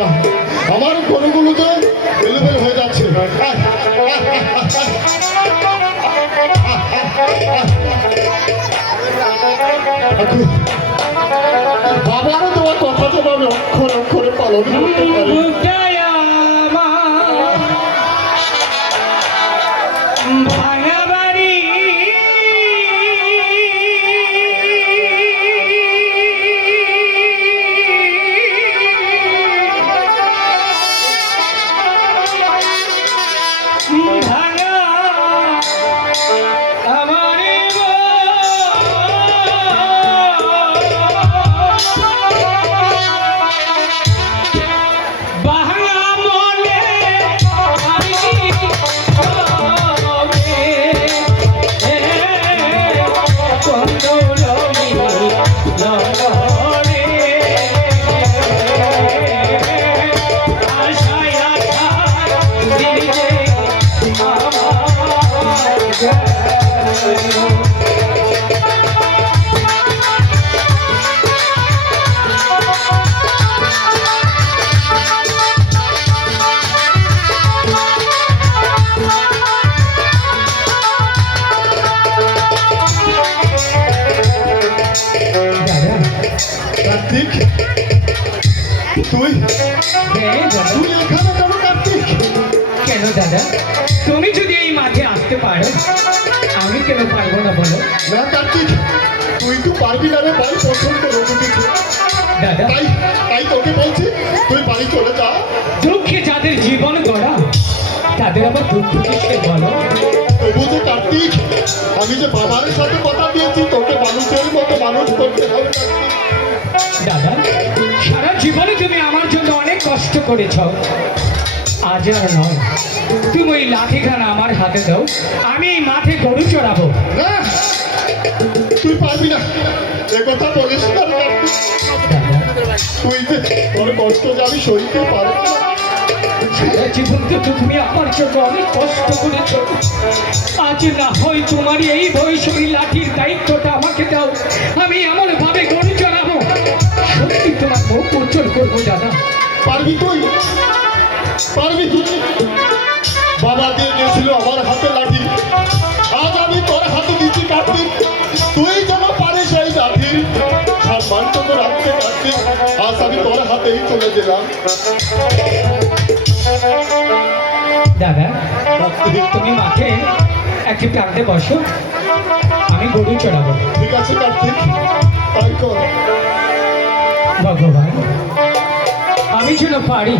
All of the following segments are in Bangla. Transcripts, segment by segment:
না আমার গরুগুলো যে এলোমেলো হয়ে যাচ্ছে। বাবারও তোমার কথা যেন আমি অক্ষর অক্ষরে পালন করতে পারি। বুকটায় তুই? হ্যাঁ তুই এখানে কার্তিক কেন দাদা? তুমি যদি এই মাঠে আসতে পারো আমি কেন পারব না বলো? না কার্তিক তুই তো পারবি না রে ভাই পছন্দ রঘুটিকে দাদা। তাই তাই তোকে বলছি তুই বাড়ি চলে যা। দুঃখে যাদের জীবন গড়া তাদের আবার দুঃখ কিসে বলো? তবু যে কার্তিক আমি যে বাবার সাথে কথা দিয়েছি তোকে মানুষের মতো মানুষ করতে হবে। দাদা সারা জীবনে তুমি আমার জন্য অনেক কষ্ট করেছ। আজ আর নয়। তুমি ওই লাঠিখানা আমার হাতে দাও আমি এই মাঠে গরু চড়াবো। না তুই পারবি না। এ কথা বলিস না তুই তোর কষ্ট যে আমি সইতে পারব সারা জীবন তো তুমি আমার জন্য অনেক কষ্ট করেছ। আজ না হয় তোমার এই বয়সী লাঠির দায়িত্বটা আমাকে দাও। আমি এমন ভাবে গরু চড়াবো। সত্যি তোমার মুখ উজ্জ্বল করব দাদা। পারবি তুই? পারবি বাবা দিয়ে গেছিল আমার হাতে লাঠি। আজ আমি তোর হাতে দিচ্ছি কার্তিক তুই যেন পারিস এই লাঠির সম্মানটুকু রাখতে কার্তিক আজ আমি তোর হাতেই চলে দিলাম। দাদা তুমি মাঠে একটি প্রান্তে বসো। আমি গরু চড়াবো। ঠিক আছে কার্তিক তাই কর। ভগবান আমি যেন পারি।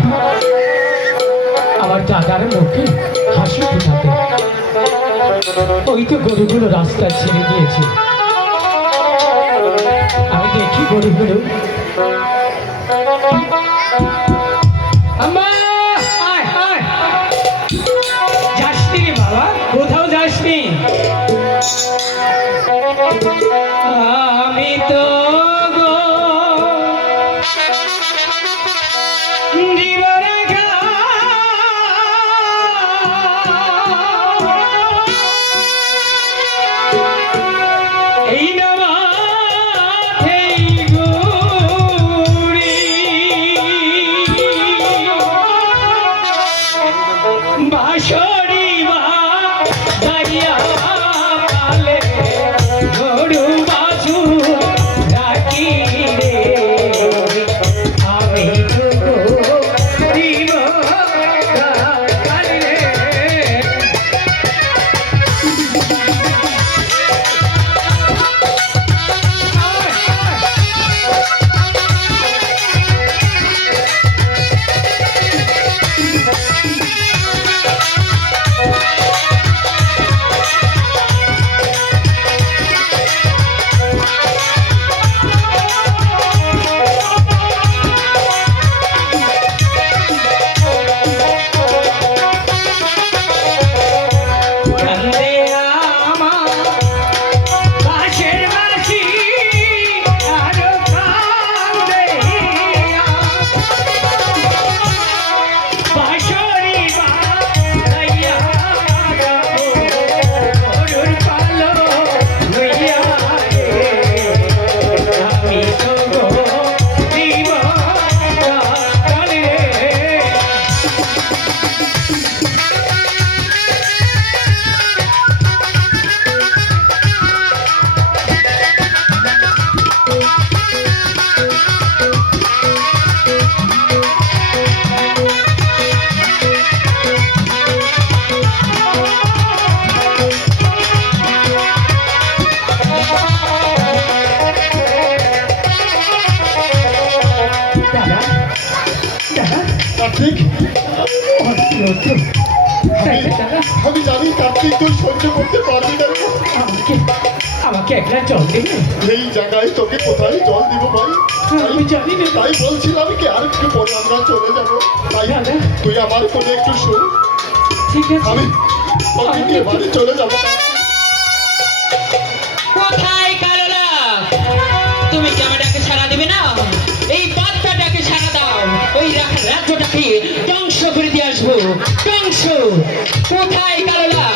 আমার দাদার মুখে হাসি ফোটাতে। ওই তো গরুগুলো রাস্তা ছেড়ে দিয়েছে। আমি দেখি গরুগুলো। আমি তো দাদা দাদা কার্তিক অস্থির হচ্ছে আমি জানি কার্তিক তুই সহ্য করতে পারবি না আমাকে আমাকে একলা জল দেবে এই জায়গায় তোকে কোথায় জল দিব ভাই আমি জানি না তাই বলছিলাম কি আর একটু পরে আমরা চলে যাব তাই তুই আমার কোলে একটু শুন ঠিক আছে আমি বাড়ি চলে যাব ওই রাজ্যটাকে ধ্বংস করে দিয়ে আসব। ধ্বংস! কোথায় কালোলা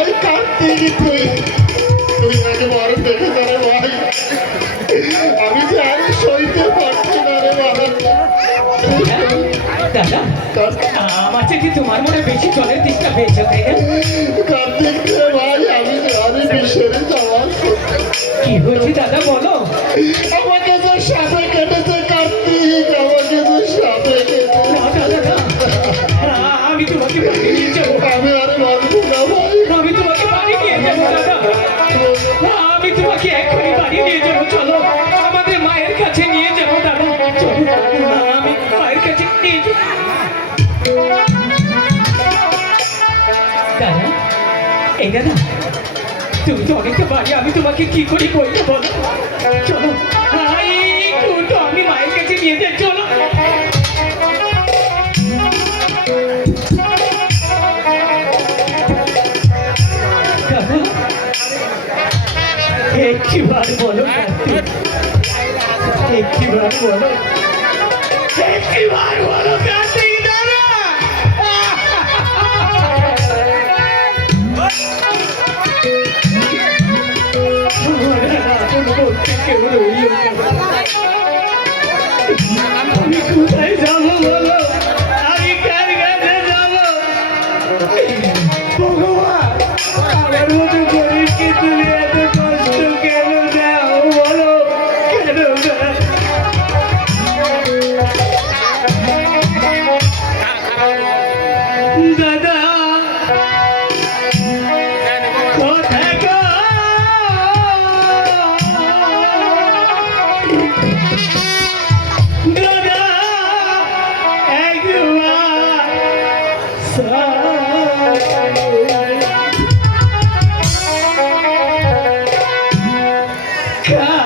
ভাই কার্তিক তুই তুই একবার দেখে যা ভাই আমি যে আর সইতে পারছি না রে ভাই দাদা আমার থেকে তোমার মনে বেশি জলের দিকটা পেয়েছে তাই না কার্তিক ভাই আমি আমি মিশরে যাওয়ার কি হয়েছে দাদা বলো? আমাকে যে দাদা এই দাদা, তুমি তো অনেকটা বাড়ি, আমি তোমাকে কি করে বলতে বলো? চলো। তো আমি মায়ের নিয়ে চলো। বলো, একটিবার বলো বলো আমি কোথায় যাব বলো God.